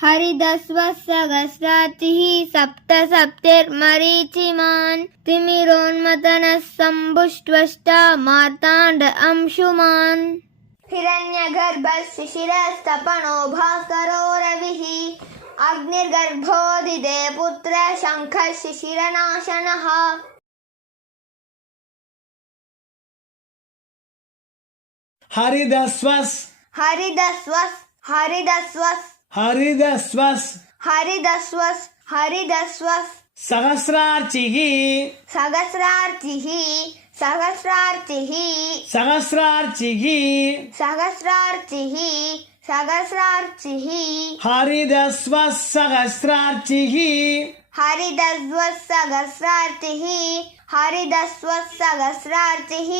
हरिदस्वस्सहस्रार्चिः सप्त सप्तिर्मरीचिमान् तिमिरोन्मथनः शम्भुष्ट्वष्टा मार्ताण्ड अंशुमान् हिरण्यगर्भः शिशिरस्तपनो भास्करो रविः अग्निर्गर्भोदिदे पुत्रः शङ्खः शिशिरनाशनः हरिदस्वस् हरिदस्वस् हरिदस्वस् हरिदस्वस् हरिदस्वस् हरिदस्वस् सहस्रार्चिः सहस्रार्चिः सहस्रार्चिः सहस्रार्चिः सहस्रार्चिः सहस्रार्चिः हरिदस्वस् सहस्रार्चिः हरिदस्वस् सहस्रार्चिः हरिदस्वस् सहस्रार्चिः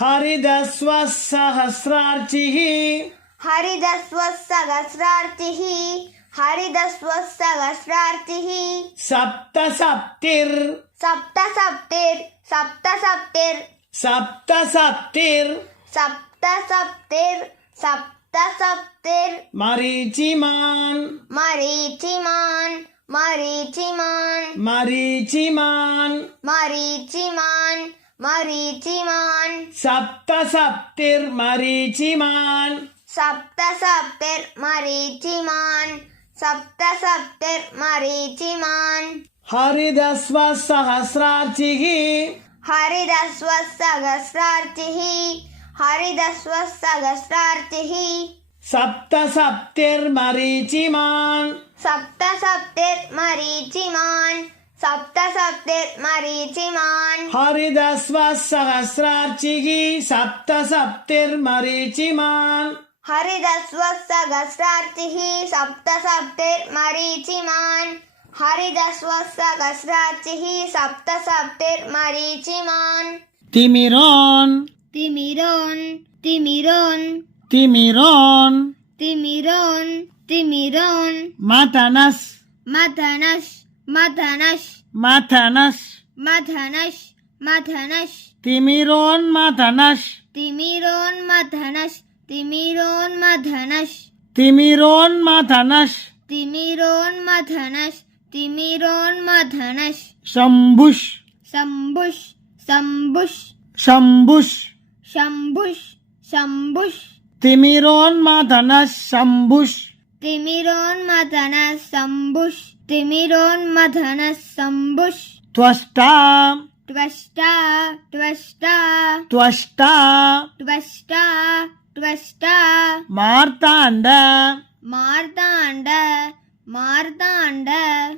हरिदस्वस् सहस्रार्चिः हरिदस्वस् सहस्रार्चिः हरिदस्वस् सहस्रार्चिः सप्त सप्तिर् सप्त सप्तिर् सप्त सप्तिर् सप्त सप्तिर् सप्त सप्तिर् सप्त सप्तिर् मरीचिमान् मरीचिमान् मरीचिमान् मरीचिमान् मरीचिमान् मरीचिमान् सप्त सप्तिर्मरीचिमान् सप्त सप्तिर्मरीचिमान् सप्त सप्तिर्मरीचिमान् हरिदस्वस् सहस्रार्चिः हरिदस्वस् सहस्रार्चिः हरिदस्वस् सहस्रार्चिः सप्त सप्तिर्मरीचिमान् सप्त सप्तिर्मरीचिमान् सप्त सप्तिर्मरीचिमान् हरिदस्वस् सहस्रार्चिः सप्त सप्तिर्मरीचिमान् हरिदस्वस् सहस्रार्चिः सप्त सप्तिर्मरीचिमान् हरिदस्वस् सहस्रार्चिः सप्त सप्तिर्मरीचिमान् तिमिरोन् तिमिरोन् तिमिरोन् तिमिरोन् तिमिरोन् तिमिरोन् मथनस् मथनस् मथनस् मथनस् मथनस् मथनस् तिमिरोन्मथनस् तिमिरोन्मथनस् तिमिरोन्मथनस् तिमिरोन्मथनस् तिमिरोन्मथनस् तिमिरोन्मथनस् शम्भुष् शम्भुष् शम्भुष् शम्भुष् शम्भुष् शम्भुष् तिमिरोन्मथनस् शम्भुष् तिमिरोन्मथनस् शम्भुष् तिमिरोन्मथनस् शम्भुष् त्वष्टा त्वष्टा त्वष्टा त्वष्टा त्वष्टा त्वष्टा मार्ताण्ड मार्ताण्ड मार्ताण्ड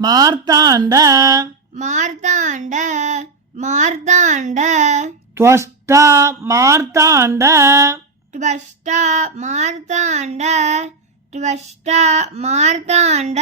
मार्ताण्ड मार्ताण्ड मार्ताण्ड त्वष्टा मार्ताण्ड त्वष्टा मार्ताण्ड त्वष्टा मार्ताण्ड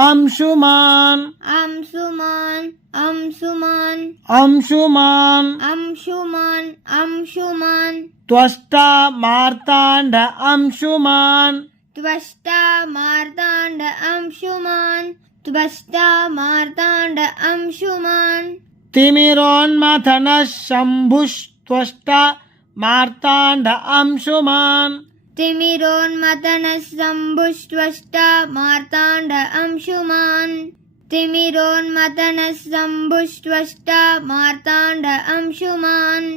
अंशुमान् अंशुमान् अंशुमान् अंशुमान् अंशुमान् अंशुमान् त्वष्टा मार्ताण्ड अंशुमान् त्वष्टा मार्ताण्ड अंशुमान् त्वष्टा मार्ताण्ड अंशुमान् तिमिरोन्मथनस् शम्भुष् त्वष्टा मार्ताण्ड अंशुमान् तिमिरोन्मथनस् शम्भुष् त्वष्टा मार्ताण्ड अंशुमान् तिमिरोन्मथनस् शम्भुष् त्वष्टा मार्ताण्ड अंशुमान्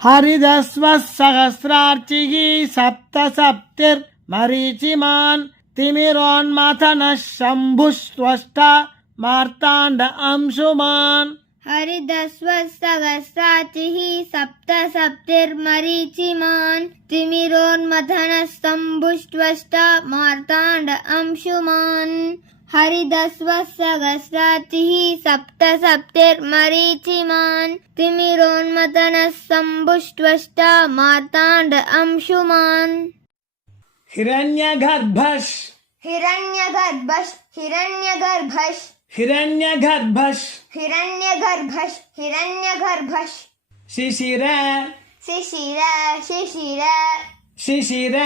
हरिदस्वस् सहस्रार्चिः सप्त सप्तिर्मरीचिमान् तिमिरोन्मथनस् शम्भुष् त्वष्टा मार्ताण्ड अंशुमान् हरिदस्वस् सहस्रार्चिः सप्त सप्तिर्मरीचिमान् तिमिरोन्मथनस् शम्भुष् त्वष्टा मार्ताण्ड अंशुमान् हरिदस्वस् सहस्रार्चिः सप्त सप्तिर्मरीचिमान् तिमिरोन्मथनस् शम्भुष् त्वष्टा मार्ताण्ड अंशुमान् हिरण्यगर्भस् हिरण्यगर्भस् हिरण्यगर्भस् हिरण्यगर्भस् हिरण्यगर्भस् हिरण्यगर्भस् शिशिर शिशिर शिशिर शिशिर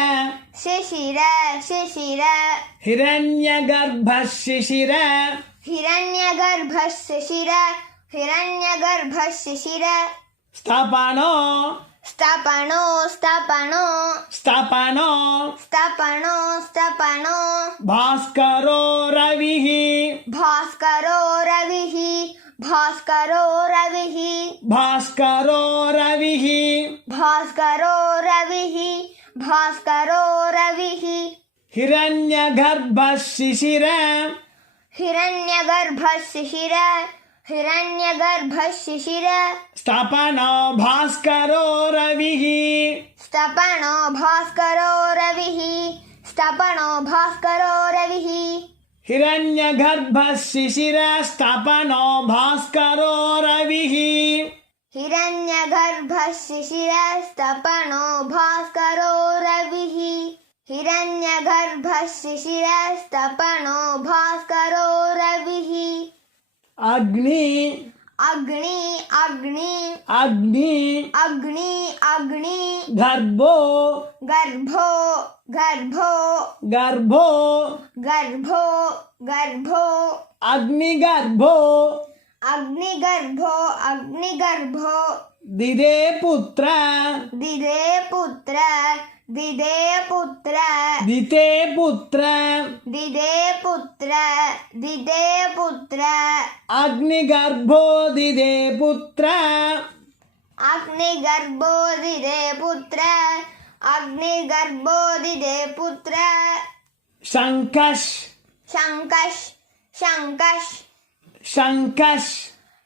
शिशिर शिशिर हिरण्यगर्भस् शिशिर हिरण्यगर्भस् शिशिर हिरण्यगर्भस् शिशिर स्थापनो स्तपनो स्तपनो स्तपनो स्तपनो स्तपनो भास्करो रविः भास्करो रविः भास्करो रविः भास्करो रविः भास्करो रविः भास्करो रविः हिरण्यगर्भः शिशिर हिरण्यगर्भः शिशिर हिरण्यगर्भः शिशिर स्तपनो भास्करो रविः स्तपनो भास्करो रविः स्तपनो भास्करो रविः हिरण्यगर्भः शिशिर स्तपनो भास्करो रविः हिरण्यगर्भः शिशिर स्तपनो भास्करो रविः हिरण्यगर्भः शिशिर स्तपनो भास्करो रविः अग्नि अग्नि अग्नि अग्नि अग्नि अग्नि गर्भो गर्भो गर्भो गर्भो गर्भो गर्भो अग्निगर्भो अग्निगर्भो अग्निगर्भो दिदे पुत्र दिदे पुत्र दिदे पुत्र दिते पुत्र दिदे पुत्र दिदे पुत्र अग्निगर्भो दिदे पुत्र अग्निगर्भो दिदे पुत्र अग्निगर्भो दिदे पुत्र शङ्कश शङ्कश शङ्कश शङ्कश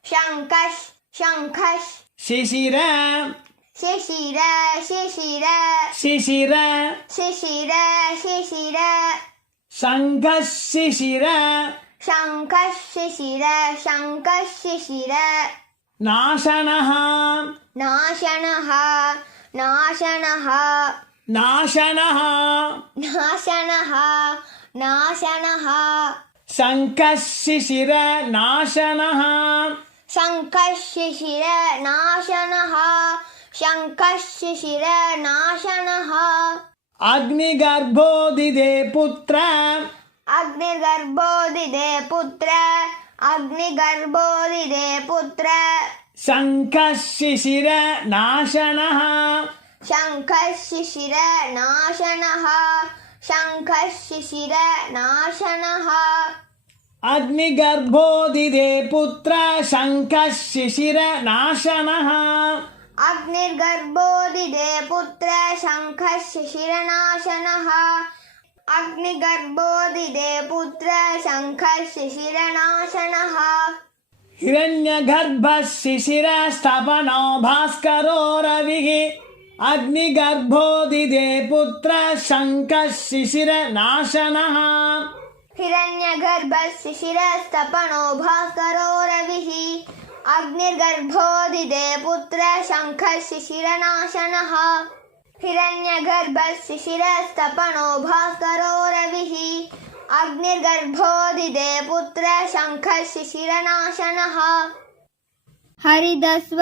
शङ्कश शङ्कश शिशिर शिशिर शिशिर शिशिर शिशिर शिशिर शङ्कश शिशिर शङ्कश शिशिर शङ्कश शिशिर नाशनः नाशनः नाशनः नाशनः नाशनः नाशनः शङ्कश शिशिर नाशनः शङ्कश शिशिर नाशनः शङ्कश शिशिर नाशनः अग्निगर्भो दिदे पुत्र अग्निगर्भो दिदे पुत्र अग्निगर्भो दिदे पुत्र शङ्कश शिशिर नाशनः शङ्कश शिशिर नाशनः शङ्कश शिशिर नाशनः अग्निगर्भो दिदे पुत्र शङ्कश शिशिर नाशनः अग्निर्गर्भो दिदे पुत्र शङ्कश शिशिर नाशनः अग्निगर्भो दिदे पुत्र शङ्कश शिशिर नाशनः हिरण्यगर्भः शिशिर स्तपनो भास्करो रविः अग्निगर्भो दिदे पुत्र शङ्कश शिशिर नाशनः हिरण्यगर्भः शिशिर स्तपनो भास्करो रविः अग्निर्गर्भो दिदे पुत्र शङ्कश शिशिर नाशनः हिरण्यगर्भः शिशिर स्तपनो भास्करो रविः अग्निर्गर्भो दिदे पुत्र शङ्कश शिशिर नाशनः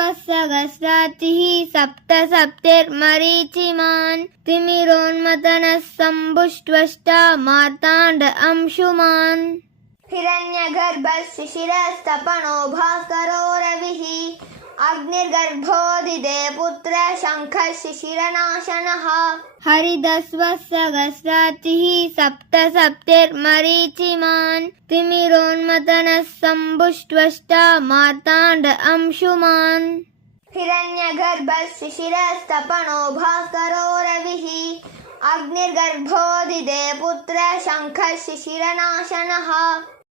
हरिदस्वसहस्रातिः सप्त सप्तिर्मरीचिमान् तिमिरोन्मथनः शम्भुष्ट्वष्टा मार्ताण्ड अंशुमान् हिरण्यगर्भः शिशिर स्तपनो भास्करो रविः अग्निर्गर्भो दिदे पुत्र शङ्कश शिशिर नाशनः हरिदस्वसहस्रातिः सप्त सप्तिर्मरीचिमान् तिमिरोन्मथनः शम्भुष्ट्वष्टा मार्ताण्ड अंशुमान् हिरण्यगर्भः शिशिर स्तपनो भास्करो रविः अग्निर्गर्भो दिदे पुत्र शङ्कश शिशिर नाशनः